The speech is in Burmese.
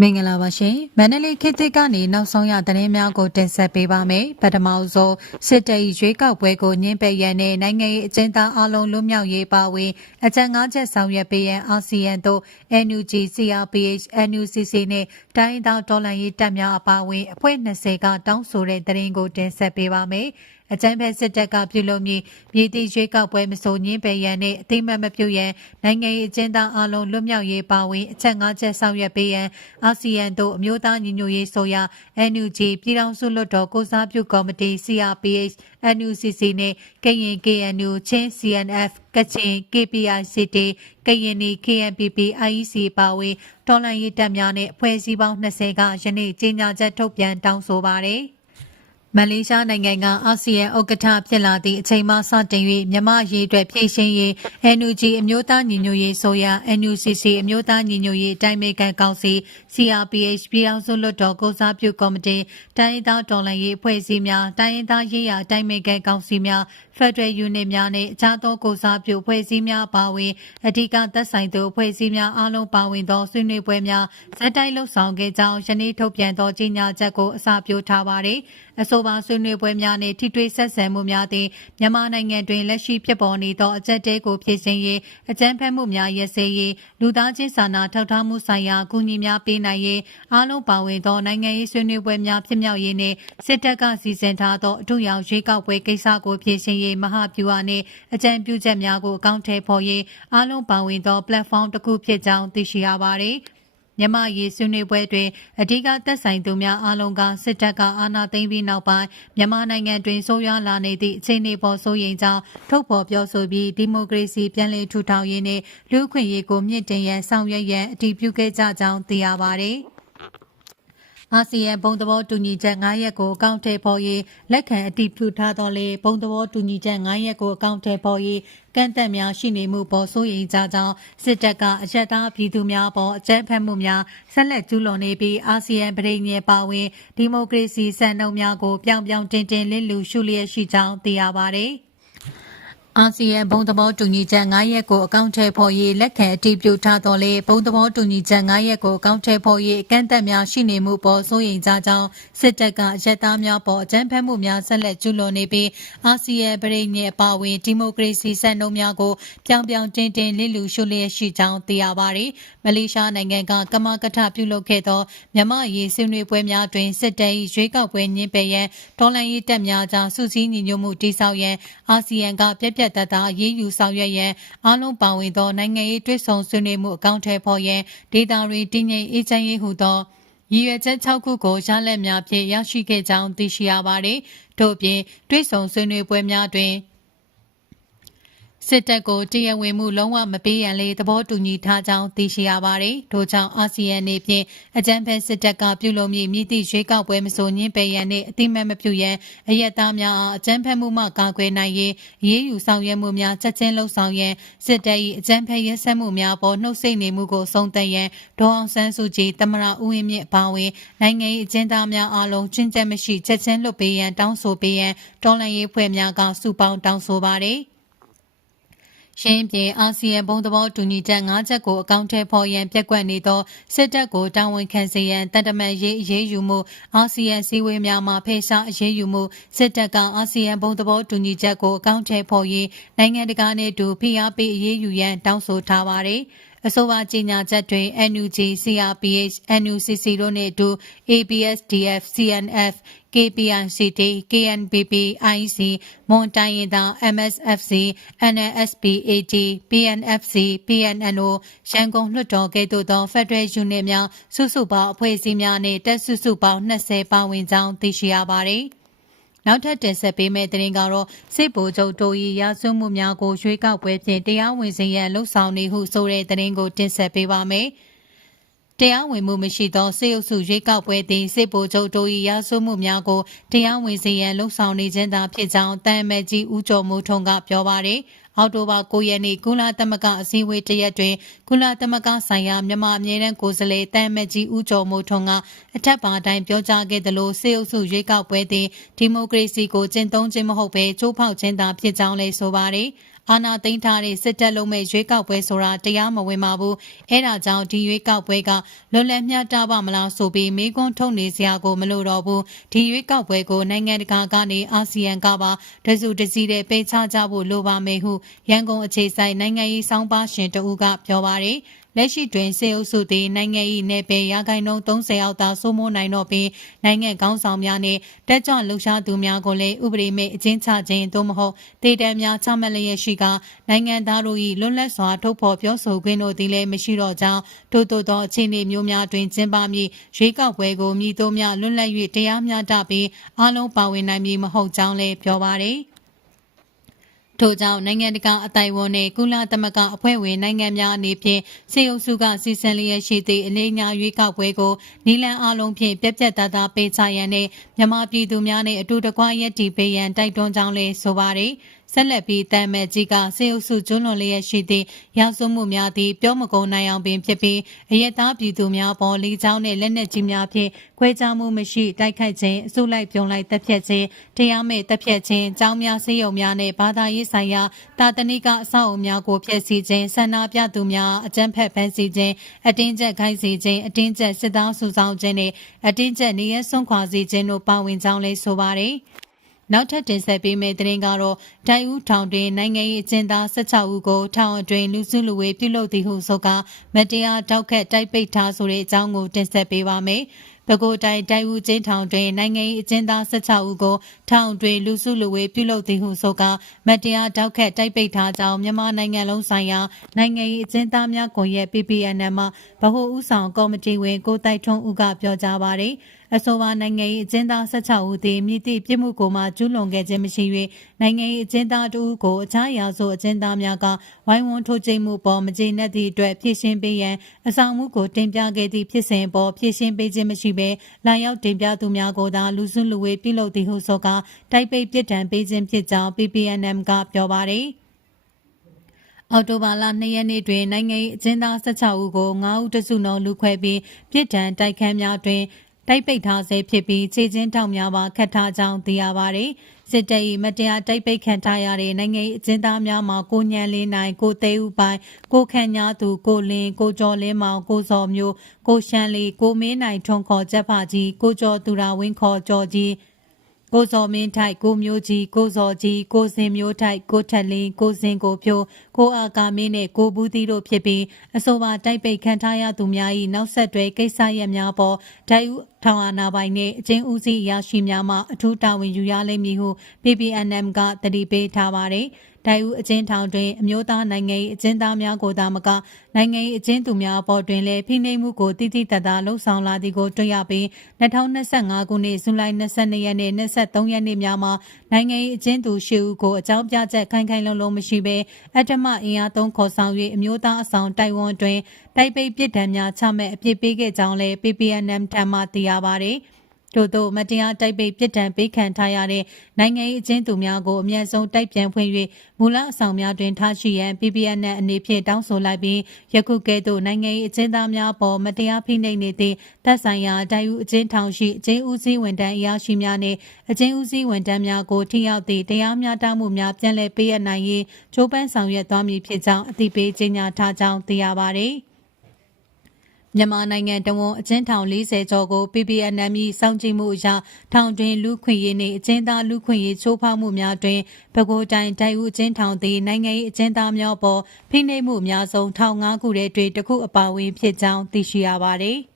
မင်္ဂလာပါရှင်မန္တလေးခေတ်သစ်ကနေနောက်ဆုံးရသတင်းများကိုတင်ဆက်ပေးပါမယ်ပထမဆုံးစစ်တပ်၏ရွေးကောက်ပွဲကိုညှင်းပယ်ရန်နဲ့နိုင်ငံရေးအကျဉ်းသားအလုံးလွတ်မြောက်ရေးပါဝင်အကြံငါးချက်ဆောင်ရွက်ပေးရန်အာဆီယံတို့ NUG CRPH NUCC နဲ့တိုင်းဒေသတော်လှန်ရေးတပ်များအပါအဝင်အဖွဲ့20ကတောင်းဆိုတဲ့သတင်းကိုတင်ဆက်ပေးပါမယ်အကြမ်းဖက်စစ်တပ်ကပြုလုပ်မည်မြေတီရွေးကောက်ပွဲမဆိုညင်းပယ်ရန်နဲ့အသိမှတ်မပြုရန်နိုင်ငံရေးအကျဉ်းသားအလုံးလွတ်မြောက်ရေးပါဝင်အချက်၅ချက်ဆောင်ရွက်ပေးရန်အာဆီယံတို့အမျိုးသားညီညွတ်ရေးဆိုရာ NUG ပြည်ထောင်စုလွှတ်တော်ကိုစားပြုကော်မတီ CRPH NUCC နဲ့ကရင် KNU ချင်း CNF ကချင် KPICT ကရင်နီ KNPP IEC ပါဝင်တော်လှန်ရေးတပ်များနဲ့အဖွဲ့အစည်းပေါင်း20ကယနေ့ကြေညာချက်ထုတ်ပြန်တောင်းဆိုပါတယ်။ မလေးရှားနိုင်ငံကအာဆီယံဥက္ကဋ္ဌဖြစ်လာသည့်အချိန်မှစတင်၍မြမရေးအတွက်ဖြည့်ရှင်းရေး NUG အမျိုးသားညီညွတ်ရေးဆိုရာ NUCC အမျိုးသားညီညွတ်ရေးတိုင်းမေကန်ကောင်စီ CRPH ပြည်အောင်စုလွှတ်တော်ကိုစားပြုကော်မတီတိုင်းရင်းသားတော်လှန်ရေးအဖွဲ့အစည်းများတိုင်းရင်းသားရေးရာတိုင်းမေကန်ကောင်စီများဖက်ဒရယ်ယူနစ်များနဲ့အခြားသောကိုစားပြုဖွဲ့စည်းများပါဝင်အဓိကသက်ဆိုင်သောဖွဲ့စည်းများအားလုံးပါဝင်သောဆွေးနွေးပွဲများဇက်တိုက်လှုပ်ဆောင်ခဲ့ကြောင်းယနေ့ထုတ်ပြန်သောကြေညာချက်ကိုအစပြုထားပါသည်အဆိုပါဆွေးနွေးပွဲများနှင့်ထိတွေ့ဆက်ဆံမှုများသည်မြန်မာနိုင်ငံတွင်လက်ရှိဖြစ်ပေါ်နေသောအကြက်တဲကိုဖြည့်ဆင်းရေးအကြမ်းဖက်မှုများရစဲရေးလူသားချင်းစာနာထောက်ထားမှုဆိုင်ရာအကူအညီများပေးနိုင်ရေးအားလုံးပါဝင်သောနိုင်ငံရေးဆွေးနွေးပွဲများဖြစ်မြောက်ရေးနှင့်စစ်တပ်ကစီစဉ်ထားသောအထူးရောင်ရွေးကောက်ပွဲကိစ္စကိုဖြည့်ဆင်းရေးမဟာဗျူဟာနှင့်အကြံပြုချက်များကိုအကောင့်ထဲပေါ်ရေးအားလုံးပါဝင်သော platform တစ်ခုဖြစ်ကြောင်းသိရှိရပါသည် မြမရေးဆွေးနွေးပွဲတွင်အဓိကသက်ဆိုင်သူများအားလုံးကစစ်တပ်ကအာဏာသိမ်းပြီးနောက်ပိုင်းမြန်မာနိုင်ငံတွင်ဆိုးရွားလာနေသည့်အခြေအနေပေါ်စိုးရိမ်ကြောင်းထုတ်ဖော်ပြောဆိုပြီးဒီမိုကရေစီပြန်လည်ထူထောင်ရေးနှင့်လူ့အခွင့်အရေးကိုမြင့်တင်ရန်ဆောင်ရွက်ရန်အတည်ပြုခဲ့ကြကြောင်းသိရပါသည်။ အာဆီယံဘုံသဘောတူညီချက်9ရက်ကိုအကောင့်ထဲပေါ်ရေးလက်ခံအတည်ပြုထားတော်လေဘုံသဘောတူညီချက်9ရက်ကိုအကောင့်ထဲပေါ်ရေးကန့်သက်များရှိနေမှုပေါ်စိုးရိမ်ကြကြောင်းစစ်တပ်ကအရက်သားပြည်သူများပေါ်အကြမ်းဖက်မှုများဆက်လက်ကျူးလွန်နေပြီးအာဆီယံပြည်ညင်ပါဝင်ဒီမိုကရေစီစံနှုန်းများကိုပြောင်ပြောင်တင်တင်လစ်လူရှုလျက်ရှိကြောင်းသိရပါသည်။ အာဆီယံဘုံသဘောတူညီချက်9ရက်ကိုအကောင့်ထဲပေါ်ရေးလက်ခံအတည်ပြုထားတော်လေဘုံသဘောတူညီချက်9ရက်ကိုအကောင့်ထဲပေါ်ရေးအကန့်အသတ်များရှိနေမှုပေါ်စိုးရိမ်ကြကြောင်းစစ်တပ်ကရက်သားများပေါ်အကြမ်းဖက်မှုများဆက်လက်ကျူးလွန်နေပြီးအာဆီယံပြည်ညင်အပါအဝင်ဒီမိုကရေစီစံနှုန်းများကိုပြောင်ပြောင်တင်းတင်းလစ်လူရှုလျက်ရှိကြောင်းသိရပါတယ်။မလေးရှားနိုင်ငံကကမကထပြုလုပ်ခဲ့သောမြမရေးဆွေးနွေးပွဲများတွင်စစ်တပ်၏ရွေးကောက်ပွဲညှင်းပယ်ရန်ဒေါ်လာရေးတပ်များကြားစုစည်းညီညွတ်မှုတည်ဆောက်ရန်အာဆီယံကပြက်ပြက်သက်သားရေးယူဆောင်ရွက်ရန်အားလုံးပါဝင်သောနိုင်ငံရေးတွဲဆောင်ဆွေးနွေးမှုအကောင့်ထဲပေါ်ရန်ဒေတာရီတည်ငြိမ်အေးချမ်းရေးဟုသောရည်ရွယ်ချက်6ခုကိုရလက်များဖြင့်ရရှိခဲ့ကြောင်းသိရှိရပါသည်။ထို့ပြင်တွဲဆောင်ဆွေးနွေးပွဲများတွင် စစ်တပ်ကိုတရားဝင်မှုလုံးဝမပေးရန်လေသဘောတူညီထားကြောင်းသိရှိရပါတယ်။ထို့ကြောင့်အာဆီယံနေဖြင့်အကြံဖက်စစ်တပ်ကပြုလုပ်မည့်မြစ်သည့်ရွေးကောက်ပွဲမဆိုညင်းပယ်ရန်နှင့်အတိမတ်မပြုရန်အယက်သားများအားအကြံဖက်မှုမှကာကွယ်နိုင်ရေးရေးယူဆောင်ရွက်မှုများချက်ချင်းလှုံ့ဆော်ရန်စစ်တပ်၏အကြံဖက်ရဲစက်မှုများပေါ်နှုတ်ဆက်နေမှုကိုဆုံးသက်ရန်ဒေါအောင်ဆန်းစုကြည်တမရဦးဝင်းမြင့်အပါအဝင်နိုင်ငံ၏အကျဉ်းသားများအားလုံးချင်းချက်မရှိချက်ချင်းလွတ်ပေးရန်တောင်းဆိုပေးရန်တော်လှန်ရေးဖွဲ့များကစုပေါင်းတောင်းဆိုပါသည်။ ရှင်းပြည်အာဆီယံဘုံသဘောတူညီချက်၅ချက်ကိုအကောင့်ထဲပေါ်ရန်ပြက်ကွက်နေသောစစ်တပ်ကိုတာဝန်ခံစေရန်တန်တမန်ရေးအရေးယူမှုအာဆီယံစည်းဝေးများမှာဖေရှားအရေးယူမှုစစ်တပ်ကအာဆီယံဘုံသဘောတူညီချက်ကိုအကောင့်ထဲပေါ်ရေးနိုင်ငံတကာနဲ့တူဖိအားပေးအရေးယူရန်တောင်းဆိုထားပါတယ်။ အဆိုပါကြေညာချက်တွင် NUG, CRPH, NUCC တို့နှင့်အတူ ABSDF, CNF, KPICT, KNPP, IC, မွန်တိုင်းရင်သာ MSFC, NNSP, AT, PNFC, PNNO ရန်ကုန်လွှတ်တော်ကဲ့သို့သော Federal Unit များစုစုပေါင်းအဖွဲ့အစည်းများနှင့်တက်စုစုပေါင်း20ပါဝင်ကြောင်းသိရှိရပါသည်။ နောက်ထပ်တင်ဆက်ပေးမယ့်သတင်းကတော့စစ်ဗိုလ်ချုပ်တိုရီရာစွမှုများကိုရွေးကောက်ပွဲဖြင့်တရားဝင်စေရန်လှုံ့ဆော်နေဟုဆိုတဲ့သတင်းကိုတင်ဆက်ပေးပါမယ်။ တရားဝင်မှုမရှိသောစေအုပ်စုရွေးကောက်ပွဲသည်စစ်ဗိုလ်ချုပ်တို့၏ရာဇဝမှုများကိုတရားဝင်စေရန်လှုံ့ဆော်နေခြင်းသာဖြစ်ကြောင်းတန်အမတ်ကြီးဦးကျော်မိုးထွန်းကပြောပါရယ်အောက်တိုဘာ9ရက်နေ့ကုလသမဂ္ဂအစည်းအဝေးတရက်တွင်ကုလသမဂ္ဂဆိုင်ရာမြန်မာအမြဲတမ်းကိုယ်စားလှယ်တမ်မတ်ကြီးဦးကျော်မိုးထွန်းကအထက်ပါတိုင်းပြောကြားခဲ့သလိုစေအုပ်စုရွေးကောက်ပွဲသည်ဒီမိုကရေစီကိုကျင့်သုံးခြင်းမဟုတ်ဘဲချိုးဖောက်ခြင်းသာဖြစ်ကြောင်းလည်းဆိုပါတယ်။ အာဏာသိမ်းထားတဲ့စစ်တပ်လုံးမဲ့ရွေးကောက်ပွဲဆိုတာတရားမဝင်ပါဘူးအဲဒါကြောင့်ဒီရွေးကောက်ပွဲကလွတ်လပ်မျှတပါမလားဆိုပြီးမေးခွန်းထုတ်နေစရာကိုမလိုတော့ဘူးဒီရွေးကောက်ပွဲကိုနိုင်ငံတကာကနေအာဆီယံကပါတစုတစည်းတဲ့ပေးချကြဖို့လိုပါမယ်ဟုရန်ကုန်အခြေဆိုင်နိုင်ငံရေးစောင်းပါရှင်တဦးကပြောပါတယ် လက်ရှိတွင်စေအုပ်စုသည်နိုင်ငံ၏နယ်ပယ်ရာခိုင်နှုန်း30အောက်သာစိုးမိုးနိုင်တော့ပြီးနိုင်ငံကောင်းဆောင်များနှင့်တက်ကြွလှုပ်ရှားသူများကိုလည်းဥပဒေမဲ့အကျဉ်းချခြင်းသို့မဟုတ်ဒေတံများချမှတ်လျက်ရှိကနိုင်ငံသားတို့၏လွတ်လပ်စွာထုတ်ဖော်ပြောဆိုခွင့်တို့သည်လည်းမရှိတော့ကြောင်းထို့သောအခြေအနေမျိုးများတွင်ကျင်းပမည်ရွေးကောက်ပွဲကိုမြည်သို့များလွတ်လပ်၍တရားမျှတပြီးအလုံးပါဝင်နိုင်မည်မဟုတ်ကြောင်းလည်းပြောပါရယ် ထို့ကြောင့်နိုင်ငံတကာအတိုင်ဝန်းနဲ့ကုလသမဂ္ဂအဖွဲ့ဝင်နိုင်ငံများအနေဖြင့်စေအုပ်စုကစီစဉ်လျက်ရှိသည့်အလေးညာရွေးကောက်ပွဲကိုနီလန်အလုံးဖြင့်ပြက်ပြက်သားသားပေးချရန်နဲ့မြန်မာပြည်သူများနဲ့အတူတကွရက်တီပေးရန်တိုက်တွန်းကြောင်းလည်းဆိုပါတယ်။ ဆက်လက်ပြီးတမ်မဲကြီးကစေအုပ်စုကျွလွန်လျက်ရှိသည့်ရာဇဝမှုများသည့်ပြောမကုန်နိုင်အောင်ပင်ဖြစ်ပြီးအရက်သားပြည်သူများပေါ်လီချောင်းနှင့်လက်နက်ကြီးများဖြင့်ခွဲခြားမှုမရှိတိုက်ခိုက်ခြင်းအစုလိုက်ပြုံလိုက်တပ်ဖြတ်ခြင်းတရားမဲ့တပ်ဖြတ်ခြင်းကြောင်းများစေယုံများနှင့်ဘာသာရေးဆိုင်ရာတာတနိကအဆောက်အအုံများကိုဖျက်ဆီးခြင်းဆန္ဒပြသူများအကြမ်းဖက်ဖမ်းဆီးခြင်းအတင်းကျပ်ခိုင်းစေခြင်းအတင်းကျပ်စစ်သားစုဆောင်ခြင်းနှင့်အတင်းကျပ်နေရဆုံးခွာစေခြင်းတို့ပါဝင်ကြောင်းလည်းဆိုပါတယ်။ နောက်ထပ်တင်ဆက်ပေးမယ့်သတင်းကတော့တိုင်ဦးထောင်တွင်နိုင်ငံရေးအကျဉ်းသား16ဦးကိုထောင်အတွင်းလူစုလူဝေးပြုလုပ်သည်ဟုဆိုကာမတရားတောက်ခတ်တိုက်ပိတ်ထားဆိုတဲ့အကြောင်းကိုတင်ဆက်ပေးပါမယ်။ပဲခူးတိုင်းတိုင်ဦးကျင်းထောင်တွင်နိုင်ငံရေးအကျဉ်းသား16ဦးကိုထောင်တွင်လူစုလူဝေးပြုလုပ်သည်ဟုဆိုကာမတရားတောက်ခတ်တိုက်ပိတ်ထားကြောင်းမြန်မာနိုင်ငံလုံးဆိုင်ရာနိုင်ငံရေးအကျဉ်းသားများကွန်ရက် PPN မှဗဟိုဦးဆောင်ကော်မတီဝင်ကိုတိုက်ထွန်းဦးကပြောကြားပါရယ် အဆိုပါနိုင်ငံရေးအကျဉ်းသား16ဦးသည်မြစ်သည့်ပြစ်မှုကိုမှကျူးလွန်ခဲ့ခြင်းမရှိ၍နိုင်ငံရေးအကျဉ်းသားတို့ကိုအခြားရာဇဝအကျဉ်းသားများကဝိုင်းဝန်းထိုးကျိမှုပေါ်မကျေနပ်သည့်အတွက်ဖြည့်ရှင်းပေးရန်အဆောင်မှုကိုတင်ပြခဲ့သည့်ဖြစ်စဉ်ပေါ်ဖြည့်ရှင်းပေးခြင်းမရှိဘဲလာရောက်တင်ပြသူများကိုသာလူစုလူဝေးပြုလုပ်သည်ဟုဆိုကာတိုက်ပိတ်ပြစ်ဒဏ်ပေးခြင်းဖြစ်ကြောင်း PPNM ကပြောပါရယ်အော်တိုဘာလ2ရက်နေ့တွင်နိုင်ငံရေးအကျဉ်းသား16ဦးကို9ဦးတစုနှုန်းလူခွဲပြီးပြစ်ဒဏ်တိုက်ခန်းများတွင် တိုက်ပိတ်ထားဆဲဖြစ်ပြီးခြေချင်းထောက်များပါခတ်ထားကြောင်းသိရပါတယ်။စစ်တပ်၏မတရားတိုက်ပိတ်ခံထားရတဲ့နိုင်ငံရေးအကျဉ်းသားများမှာကိုညံလေးနိုင်ကိုသေးဦးပိုင်ကိုခန့်ညာသူကိုလင်းကိုကျော်လင်းမောင်ကိုစော်မျိုးကိုရှမ်းလီကိုမင်းနိုင်ထွန်းခေါ်ချက်ဖကြီးကိုကျော်သူရာဝင်းခေါ်ကျော်ကြီးကိုစော်မင်းထိုက်ကိုမျိုးကြီးကိုစော်ကြီးကိုစင်မျိုးထိုက်ကိုထက်လင်းကိုစင်ကိုဖြိုးကိုအာကာမင်းနဲ့ကိုဘူးသီးတို့ဖြစ်ပြီးအဆိုပါတိုက်ပိတ်ခံထားရသူများ၏နောက်ဆက်တွဲကိစ္စရပ်များပေါ်ဒိုင်ဦး ထောင်အာဏာပိုင်နှင့်အကျဉ်းဦးစီးရရှိများမှအထူးတာဝန်ယူရလိမ့်မည်ဟု PPNM ကတတိပေးထားပါသည်။ဒိုင်ဦးအကျဉ်းထောင်တွင်အမျိုးသားနိုင်ငံရေးအကျဉ်းသားများကိုသာမကနိုင်ငံရေးအကျဉ်းသူများအပေါ်တွင်လည်းဖိနှိပ်မှုကိုတိတိတတ်တာလှုံ့ဆော်လာသည်ကိုတွေ့ရပြီး2025ခုနှစ်ဇူလိုင်22ရက်နေ့23ရက်နေ့များမှာနိုင်ငံရေးအကျဉ်းသူရှစ်ဦးကိုအကြောင်းပြချက်ခိုင်ခိုင်လုံလုံမရှိဘဲအတ္တမအင်အားသုံးခေါ်ဆောင်၍အမျိုးသားအဆောင်တိုင်ဝမ်တွင် တိုက်ပိတ်ပစ်ဒဏ်များချမှတ်အပြစ်ပေးခဲ့ကြောင်းလည်း PPNM ထံမှသိရပါသည်။ထို့သောမတရားတိုက်ပိတ်ပြစ်ဒဏ်ပေးခံထားရတဲ့နိုင်ငံရေးအကျဉ်းသူများကိုအမြင့်ဆုံးတိုက်ပြန်ဖွင့်၍မူလအဆောင်များတွင်ထားရှိရန် PPN နဲ့အနေဖြင့်တောင်းဆိုလိုက်ပြီးယခုကဲ့သို့နိုင်ငံရေးအကျဉ်းသားများပေါ်မတရားဖိနှိပ်နေသည့်တပ်ဆိုင်ရာတိုင်ဦးအကျဉ်းထောင်ရှိအကျဉ်းဦးစီးဝန်ထမ်းအရာရှိများနှင့်အကျဉ်းဦးစီးဝန်ထမ်းများကိုထိရောက်သည့်တရားမျှတမှုများပြန်လည်ပေးအပ်နိုင်ရေးကြိုးပမ်းဆောင်ရွက်သွားမည်ဖြစ်ကြောင်းအသိပေးကြေညာထားကြောင်းသိရပါသည်။ မြန်မာနိုင်ငံတဝန်အကျဉ်းထောင်40ကျော်ကို PPNM စောင့်ကြည့်မှုအရထောင်တွင်လူခွင့်ရေးနှင့်အကျဉ်းသားလူခွင့်ရေးချိုးဖောက်မှုများတွင်ပဲခူးတိုင်းတိုင်ဦးအကျဉ်းထောင်သည်နိုင်ငံရေးအကျဉ်းသားများပေါ်ဖိနှိပ်မှုအများဆုံးထောင်၅ခုထဲတွင်တစ်ခုအပါအဝင်ဖြစ်ကြောင်းသိရှိရပါသည်။